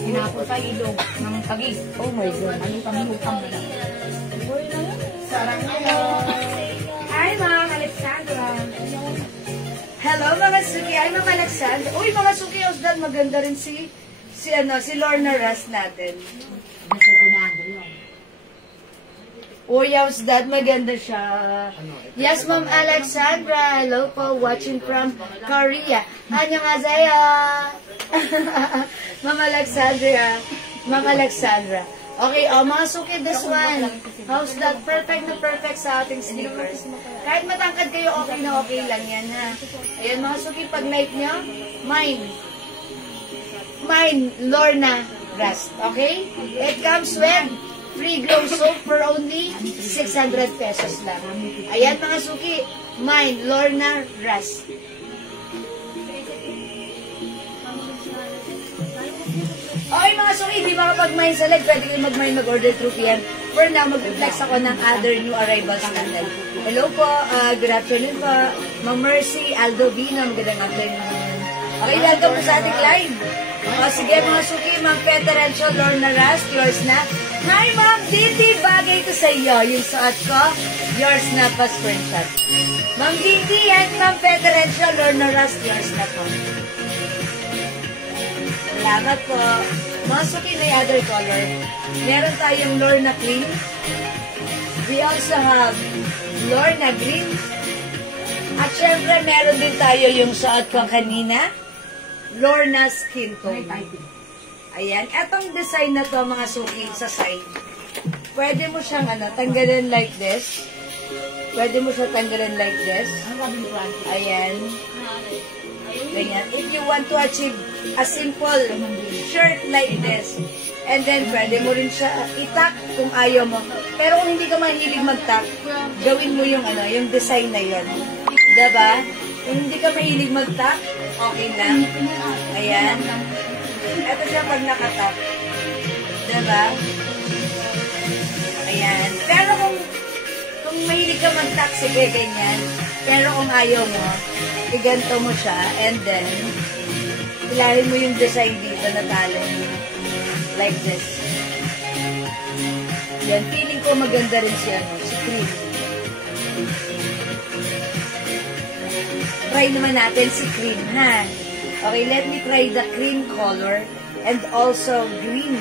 Hinapon tayo ilong ng pagig. Oh my God. Ano kami utang na lang. Sarang Hi, Ma'am Alexandra. Hello, mga Suki. Ay, Ma'am Alexandra. Uy, mga Suki, Osdan, maganda rin si Lorna Ras natin. Uy, Osdan, maganda siya. Yes, Ma'am Alexandra. Hello po, watching from Korea. Annyeonghaseyo. Ma'am Alexandra. Ma'am Alexandra. Okay, mga Suki, this one. How's that? Perfect na perfect sa ating sneakers. Kahit matangkad kayo, okay na okay lang yan, ha? Ayan, mga Suki, pag like nyo, mine, Lorna Rust, okay? It comes with free glow soap for only 600 pesos lang. Ayan, mga Suki, mine, Lorna Rust. Okay, mga Suki, hindi makapag-mine sa leg. Pwede kayo mag-order through PM. For now, mag-reflex ako ng other new arrivals natin. Hello po, good afternoon po. Ma'am Mercy, Aldo Vino, magandang afternoon. Okay, welcome po sa ating live. Sige, mga Suki, Ma'am Peterencio, Lorna Rust, yours na. Hi, Ma'am Didi, bagay ko sa iyo. Yung suot ko, yours na pa screenshot. Ma'am Didi and Ma'am Peterencio, Lorna Rust, yours na po. Salamat po. Mga Suki, may other color. Meron tayong Lorna Cream. We also have Lorna Green. At syempre, meron din tayo yung suot ko kanina. Lorna Skin Tone. Ayan. Etong design na to, mga Suki, sa side. Pwede mo siyang tanggalin like this. Pwede mo siyang tanggalin like this. Ayan. Ganyan. If you want to achieve a simple shirt like this, and then pwede mo rin siya itak kung ayaw mo. Pero kung hindi ka mahilig mag-tuck, gawin mo yung yung design na yun. Diba? Kung hindi ka mahilig mag-tuck, okay lang. Ayan. Ito siya pag naka-tuck. Diba? Ayan. Pero kung mahilig ka mag-tuck, sige, ganyan. Pero kung ayaw mo, iganto mo siya, and then, ilalim mo yung design dito na talent. Like this. Yan, feeling ko maganda rin siya, si cream. Try naman natin si cream, ha? Okay, let me try the cream color and also green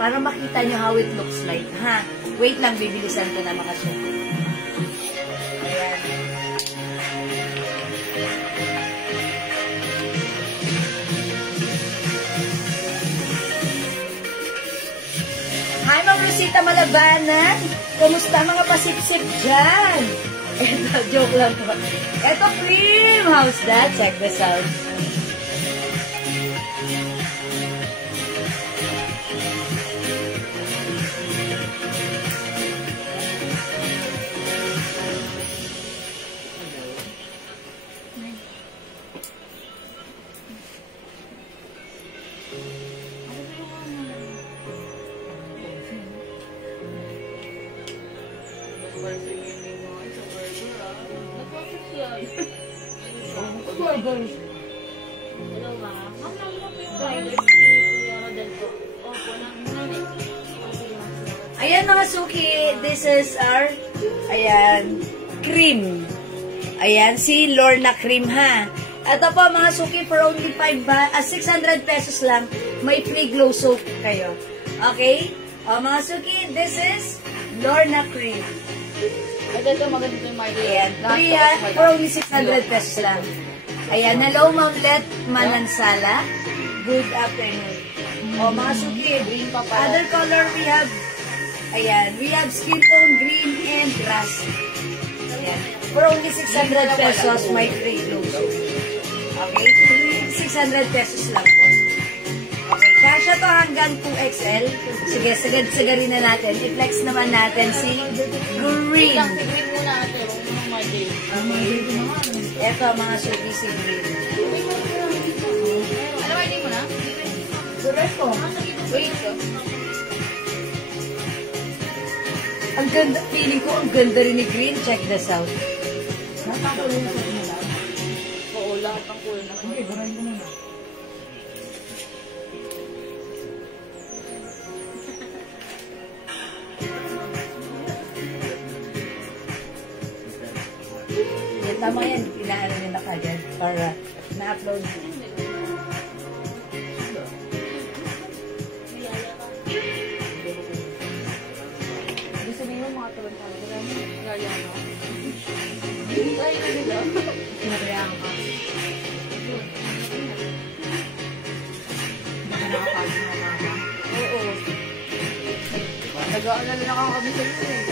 para makita nyo how it looks like, ha? Wait lang, bibilisan ko na makasuko. Ayan. Hi, Ma'am Rosita Malabanan. Kumusta mga pasip-sip dyan? Ito, joke lang po. Ito, cream. How's that? Check this out. Ayan mga Suki, this is our, cream. Ayan, si Lorna Cream, ha. Ito po mga Suki, for only 600 pesos lang, may free glow soap kayo. Okay? O mga Suki, this is Lorna Cream. Ito maganda yung my Ayan, for only 600 pesos lang. Ayan, hello Ma'am Let Manansala. Good afternoon. O mga Suki, other color we have, we have skin tone, green, and grass. Ayan. For only 600 pesos, may free glow soap. Okay? 600 pesos lang po. Okay, kasya to hanggang 2XL. Sige, sagad-sagarin na natin. I-flex naman natin si green. Green muna natin. Ito, mga Suki, si green. Ano ba, hindi mo na? Correct po. Wait ko. Ang ganda, feeling ko ang ganda rin ni green. Check this out. Nakakulong sa nila. Oo, lahat ng kulay na. Hindi, garayin ko muna. Yan, tama yan. Inaano nila kagad para na-upload. Gusto niyo mga tulad talaga. Gaya na. Ay, nila. Sinakayaan ka. Baka nakapagod na mama. Oo. Nag-aalala na kami sa iyo eh.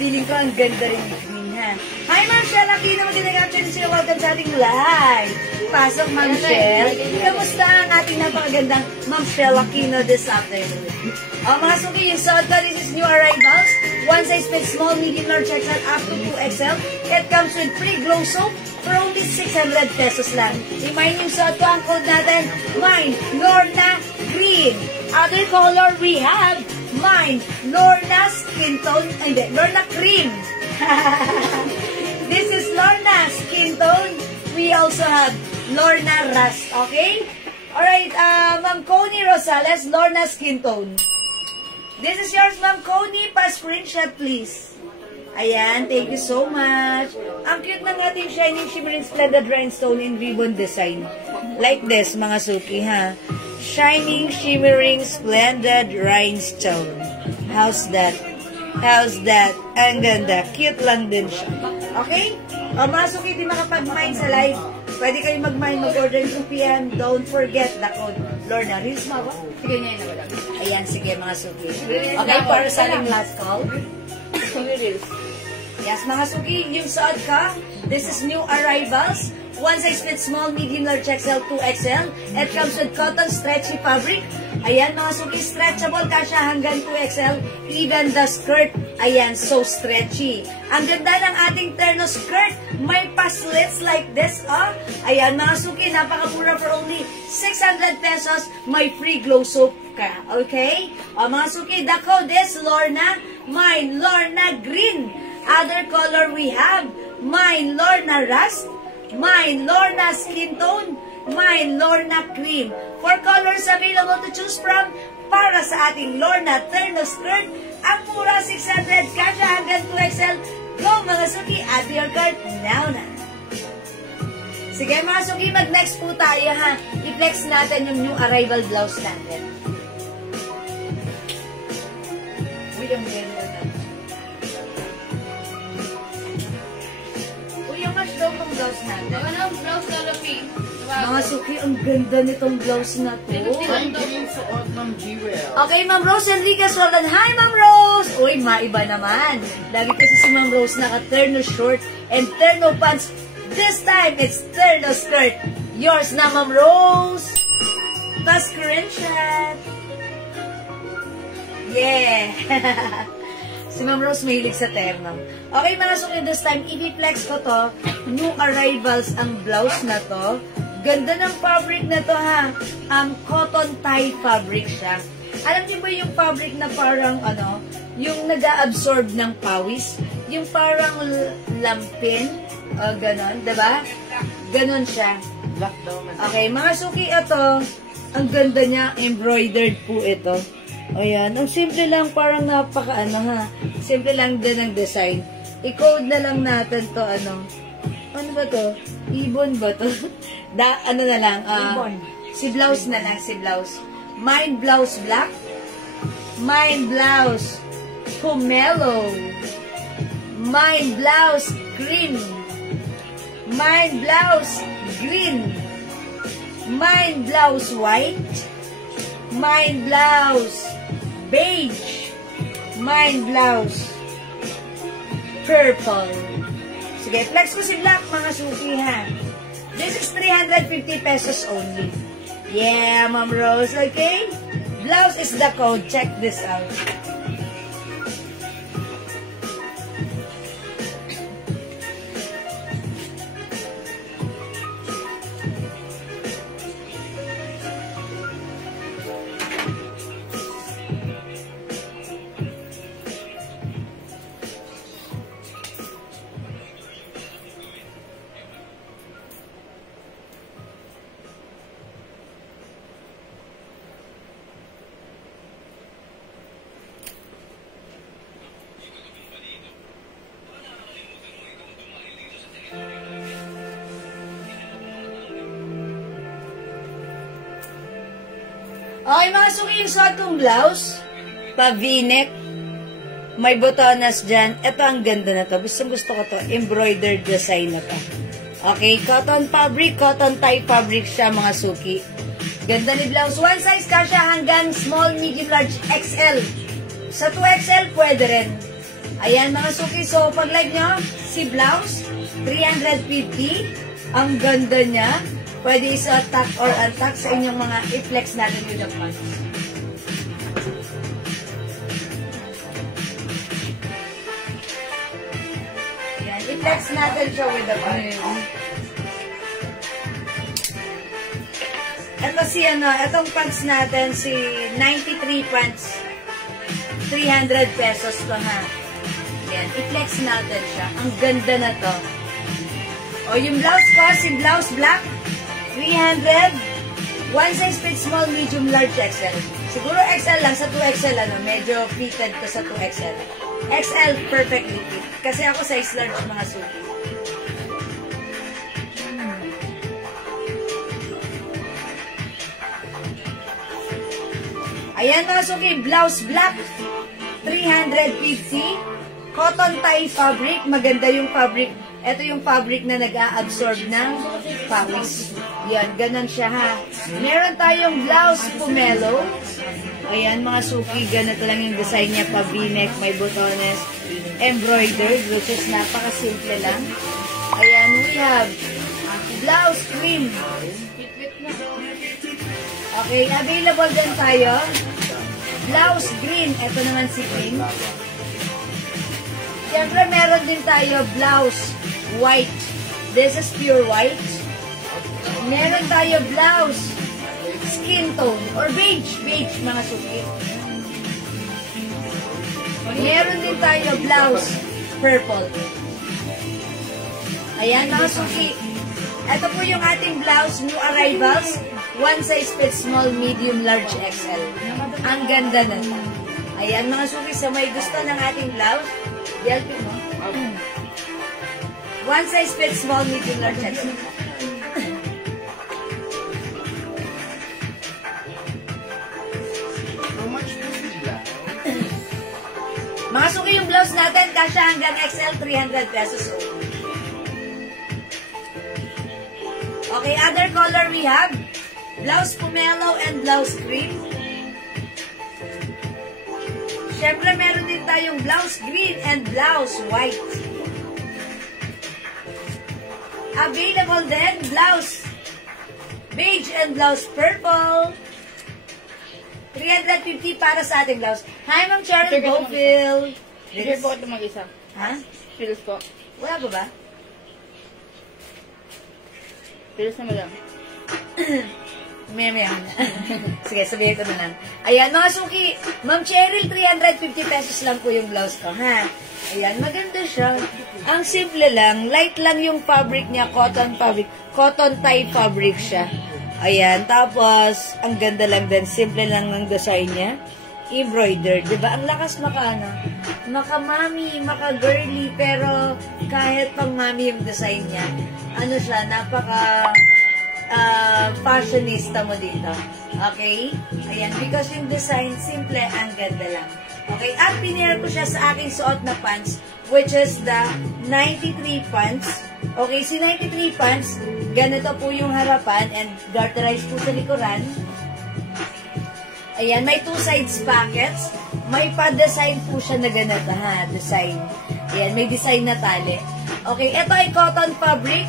Feeling ko ang ganda rin ni Queen, ha? Hi, Ma'am Shell! Aquino, mag-inagachan sila. Welcome sa ating live. Pasok, Ma'am Shell. Kamusta ang ating napakagandang Ma'am Shell Aquino this afternoon? Mga suki, yung suot ko, this is new arrivals. One size fits small, medium, large XL, up to 2XL. It comes with free glow soap for only 600 pesos lang. Remind yung suot ko, ang code natin, mine, Lorna Green. Other color we have, mine, Lorna Skin Tone, hindi, Lorna Cream. This is Lorna Skin Tone. We also have Lorna Rust, okay? Alright, Ma'am Connie Rosales, Lorna Skin Tone. This is yours, Ma'am Connie. Pa-screenshot, please. Ayan, thank you so much. Ang cute ng ating Shining Shimmering Splendid Rhinestone in ribbon design. Like this, mga suki, ha? Shining Shimmering Splendid Rhinestone. How's that? How's that? Ang ganda. Cute lang din siya. Okay? O, mga suki, di makapag-mine sa live. Pwede kayo mag-mine, mag-order 2 p.m. Don't forget the code. Lorna, reels mo ba? Sige niya yun na. Ayan, sige mga suki. Okay, para sa ating last call. Yes, mga suki, yung suot ka, this is new arrivals. One size fits small, medium, large XL, 2XL. It comes with cotton stretchy fabric. Ayan, mga suki, stretchable kasya hanggang 2XL. Even the skirt, ayan, so stretchy. Ang ganda ng ating terno skirt. May paslits like this, oh. Ayan, mga suki, napakamura for only 600 pesos. May free glow soap ka, okay? O, mga suki, the code is Lorna. Mine, Lorna Green. Other color we have, mine, Lorna Rust. Mine, Lorna Skin Tone. Mine, Lorna Cream. 4 colors available to choose from para sa ating Lorna Terno Skirt. Ang mura 600, kasya hanggang 2XL. Go mga suki, add your card now na. Sige mga suki, mag-next po tayo ha. I-flex natin yung new arrival blouse natin. Uy, ang ganda na. Uy, ang mas daw pang blouse natin. Ano, blouse lalaki. Mga suki, ang ganda nitong blouse na to. Ay, green suot ng Jewel. Okay, Ma'am Rose Enriquez Roldan. Hi, Ma'am Rose! Uy, maiba naman. Lagi kasi si Ma'am Rose naka-terno short and terno pants. This time, it's terno skirt. Yours na, Ma'am Rose. Pa-screenshot. Yeah. Si Ma'am Rose mahilig sa terno. Okay, mga suki, this time, i-flex ko to. New arrivals ang blouse na to. Ganda ng fabric na to, ha. Cotton tie fabric siya. Alam niyo ba yung fabric na parang, ano, yung nag-absorb ng pawis? Yung parang lampin? Ganon, diba? Ganon siya. Black daw man. Okay, mga suki, ito, ang ganda niya, embroidered po ito. Ayan, ang simple lang, parang napaka, ano, ha. Simple lang din ang design. I-code na lang natin to, ano. Ano ba to? Ibon ba to? Ano na lang, si blouse na lang, si blouse. Mine blouse black. Mine blouse pomelo. Mine blouse cream. Mine blouse green. Mine blouse white. Mine blouse beige. Mine blouse purple. Sige, flex ko si black, mga suki, ha. This is 350 pesos only. Yeah, Ma'am Rose, okay? Blouse is the code. Check this out. Okay, mga suki, yung suot kong blouse, pa-v-neck, may botonas dyan. Ito ang ganda na to. Gusto ko to. Embroidered design na to. Okay, cotton fabric, cotton tie fabric siya, mga suki. Ganda ni blouse. One size kasha hanggang small, medium, large, XL. Sa 2XL, pwede rin. Ayan, mga suki. So, pag like nyo, si blouse, 350. Ang ganda niya. Pwede isa-tuck or untuck sa inyong mga i-flex natin with the pants. Ayan, i-flex natin siya with the pants. Ito si itong pants natin, si 93 pants. 300 pesos to, ha. Ayan, i-flex natin siya. Ang ganda na to. O, yung blouse ko, si blouse black, 300. One size fit, small, medium, large, XL. Siguro XL lang, sa 2XL, medyo fitted ko sa 2XL. XL, perfectly fit. Kasi ako size large, mga suki. Ayan, mga suki, blouse black, 350. Cotton tie fabric, maganda yung fabric. Ito yung fabric na nag-a-absorb ng pawis. Yan, ganun siya, ha. Meron tayong blouse pomelo. Ayan, mga suki, ganito lang yung design niya, pa v-neck, may botones, embroidered, which is napaka-simple lang. Ayan, we have blouse cream. Okay, available din tayo. Blouse green, ito naman si green. Siyempre, meron din tayo blouse white. This is pure white. Meron tayo blouse skin tone or beige. Beige, mga suki. Meron din tayo blouse purple. Ayan, mga suki. Ito po yung ating blouse, new arrivals. One size fit, small, medium, large, XL. Ang ganda na. Ayan, mga suki, sa may gusto ng ating blouse, Yelpin mo? One size fit, small, medium, large, XL. Mga suki, yung blouse natin, kasya hanggang XL, 300 pesos. Okay, other color we have, blouse pomelo and blouse cream. Siyempre, meron din tayong blouse green and blouse white. Available din, blouse beige and blouse purple. 350 para sa ating blouse. Hi, Ma'am Cheryl Bowfield. Share po ito mag-isa. Ha? Feels po. Wala ba ba? Feels na madam. Meme na. Sige, sabihin ko na lang. Ayan, mga suki. Ma'am Cheryl, 350 pesos lang po yung blouse ko, ha? Ayan, maganda siya. Ang simple lang. Light lang yung fabric niya. Cotton fabric. Cotton tie fabric siya. Ayan, tapos, ang ganda lang din. Simple lang ng design niya. Embroidered. Diba? Ang lakas maka-mami, maka-girly, pero kahit pang mami yung design niya, ano siya, napaka fashionista mo dito. Okay? Ayan, because yung design, simple, ang ganda lang. Okay? At pinira ko siya sa aking suot na pants, which is the 93 pants. Okay, si 93 pants, ganito po yung harapan and garterized po sa likuran. Ayan, may two sides pockets. May pa-design po siya na ganito, ha? Design. Ayan, may design na tali. Okay, ito ay cotton fabric.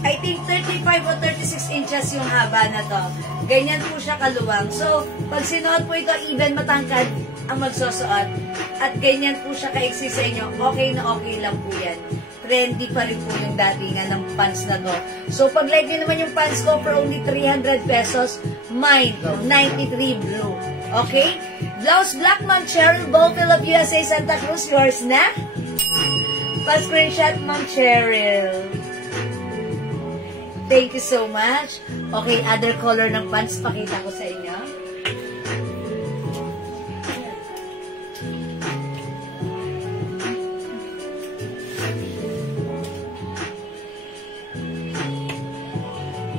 I think 35 o 36 inches yung haba na to. Ganyan po siya kaluwang. So, pag sinuot po ito, even matangkad ang magsusuot. At ganyan po siya kaiksi sa inyo. Okay na okay lang po yan. Trendy pa rin po yung datingan ng pants na to. So, pag like nyo naman yung pants ko for only 300 pesos, mine, 93 blue. Okay? Blouse black, Ma'am Cheryl Bowfield of USA, Santa Cruz. Yours na? Pa-screenshot, Ma'am Cheryl. Thank you so much. Okay, other color ng pants, pakita ko sa inyo.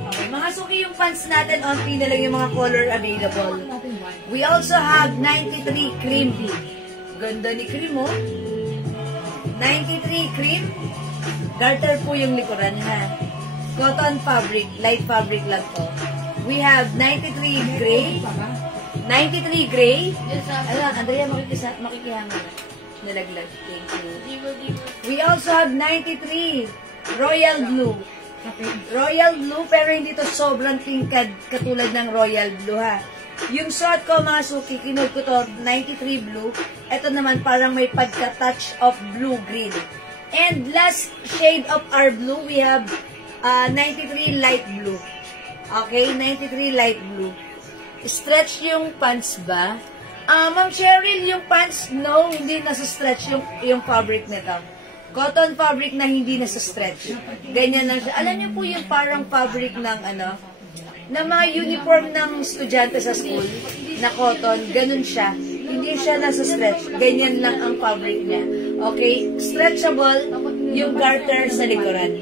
Okay, mga suki yung pants natin, onti na lang yung mga color available. We also have 93 cream. Ganda ni cream, oh. 93 cream. Garter po yung likuran, ha. Cotton fabric, light fabric lang po. We have 93 gray. 93 gray. Ano, Andrea, makikihama na. Nalaglag. Thank you. We also have 93 royal blue. Royal blue, pero hindi to sobrang tingkad katulad ng royal blue, ha. Yung suot ko, mga suki, kinod ko to, 93 blue. Ito naman parang may pagka-touch of blue-green. And last shade of our blue, we have 93 light blue. Okay, 93 light blue. Stretch yung pants ba? Ma'am Cheryl, yung pants, no, hindi nasa-stretch yung fabric nito. Cotton fabric na hindi nasa-stretch. Ganyan lang siya. Alam niyo po yung parang fabric ng na mga uniform ng estudyante sa school, na cotton, ganun siya. Hindi siya nasa-stretch. Ganyan lang ang fabric niya. Okay? Stretchable yung garter sa likuran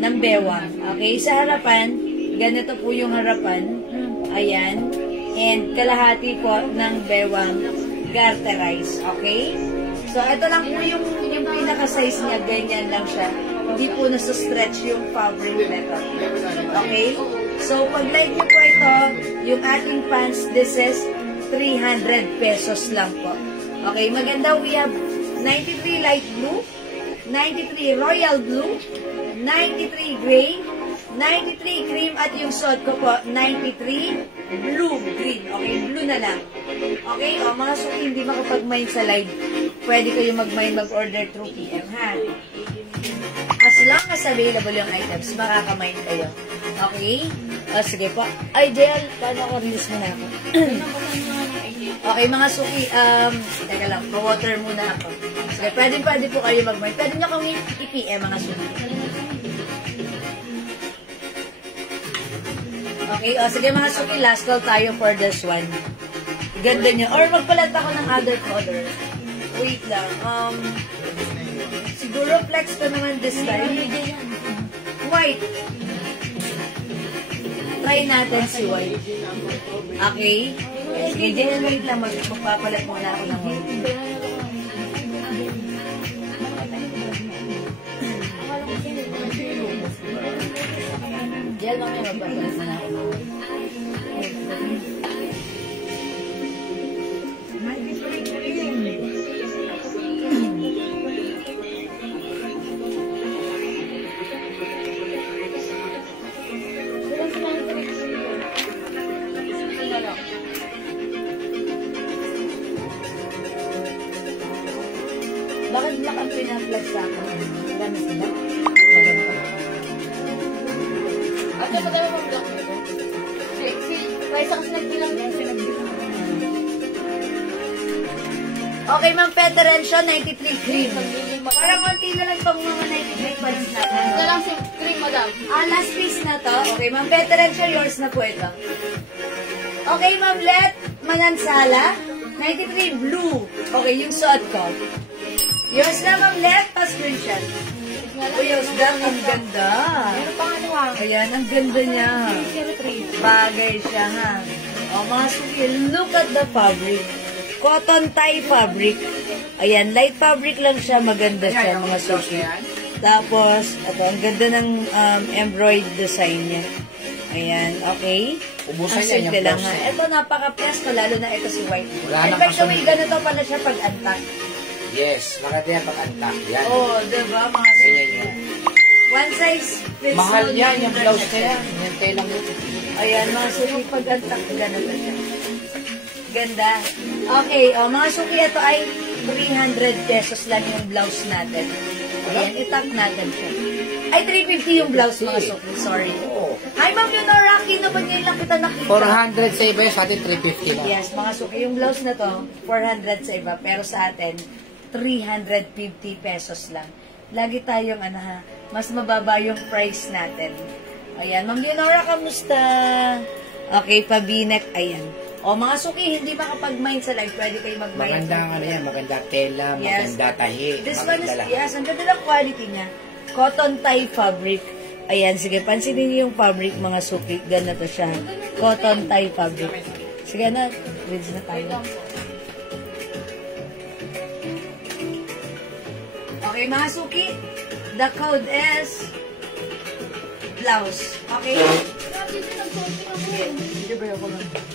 ng bewang. Okay? Sa harapan, ganito po yung harapan. Ayan. And kalahati po ng bewang garterize. Okay? So, ito lang po yung pinaka-size niya. Ganyan lang siya. Hindi po nasa-stretch yung fabric nito. Okay? So, pag like nyo po ito, yung ating pants, this is 300 pesos lang po. Okay, maganda. We have 93 light blue, 93 royal blue, 93 gray, 93 cream, at yung suot ko po, 93 blue-green. Okay, blue na lang. Okay, o mga suki, hindi makapag-mine sa live. Pwede kayo mag-mine, mag-order through PM, ha? As long as available yung items, makaka-mine kayo. Okay? O, sige po. Ay, Jel, paano ako release muna ako? Okay, mga suki, teka lang, pa-water muna ako. Sige, pwede po kayo mag-mine. Pwede nyo kami i-PM, mga suki. Okay, o sige mga suki, last call tayo for this one. Ganda nyo. Or magpalat ako ng other color. Wait lang. Siguro flex ko naman this time. White. Try natin si white. Okay? Sige, dyan, wait lang. Magpapalat muna ako ng white. Diyan lang may magpapalat na ako. Bakit black ang pinaplag sa akin? Gamit sila? Maganda. At yung madami mong black nito. Si Raisa kasi nagbilang din. Okay, Ma'am Federation, 93 cream. Parang konti na lang pang mga 93 pants natin. Ito lang si cream, madam. Last piece na to. Okay, Ma'am Federation, yours na po ito. Okay, Ma'am Let Manansala, 93 blue. Okay, yung suot ko. Yours na, Ma'am Let, pa-screenshot. Yours na, ang ganda. Meron pang ano ha? Ayan, ang ganda niya. Bagay siya, ha. O, mga suki, look at the fabric. Cotton tie fabric. Ayan, light fabric lang siya. Maganda siya, mga suki. Tapos, ito, ang ganda ng embroidered design niya. Ayan, okay? Ubusan Ang niya simple yung lang, blouse ha. niya. Ito, napaka-presko, lalo na ito si white. Wala And nang by the way, kasunod. ganito pala siya pag-antak. Yes, maganda yan pag-antak. Yan. Oh, diba, mga suki? Ganyan yan. One size fits Mahal all yan, yung blouse siya. niya. Yan tayo lang yun. Ayan, mga suki, pag-antak, ganito siya. Ganda. Okay, mga suki, ito ay 300 pesos lang yung blouse natin. Ayan, itap natin siya. Ay, 350 yung blouse, mga suki. Sorry. Oo. Hi, Ma'am Leonora, na ba ngayon lang kita nakita? 400 sa iba, sa atin 350 lang. Yes, mga suki, yung blouse na to, 400 sa iba, pero sa atin, 350 pesos lang. Lagi tayong, mas mababa yung price natin. Ayan, Ma'am Leonora, kamusta? Okay, pabinek, ayan. O, mga suki, hindi makapag-mine sa live, pwede kayo mag-mine. Maganda yan, maganda tela, Yes. maganda tahi, This one is, maganda lahat. yes, ang ganda ng quality niya. Cotton tie fabric. Ayan, sige, pansinin niyo yung fabric, mga suki. Ganito siya. Cotton tie fabric. Sige na, ready na tayo. Okay, mga suki. The code is blouse. Okay? Grabe din, nag-shopping ako. Sige, ba ako lang.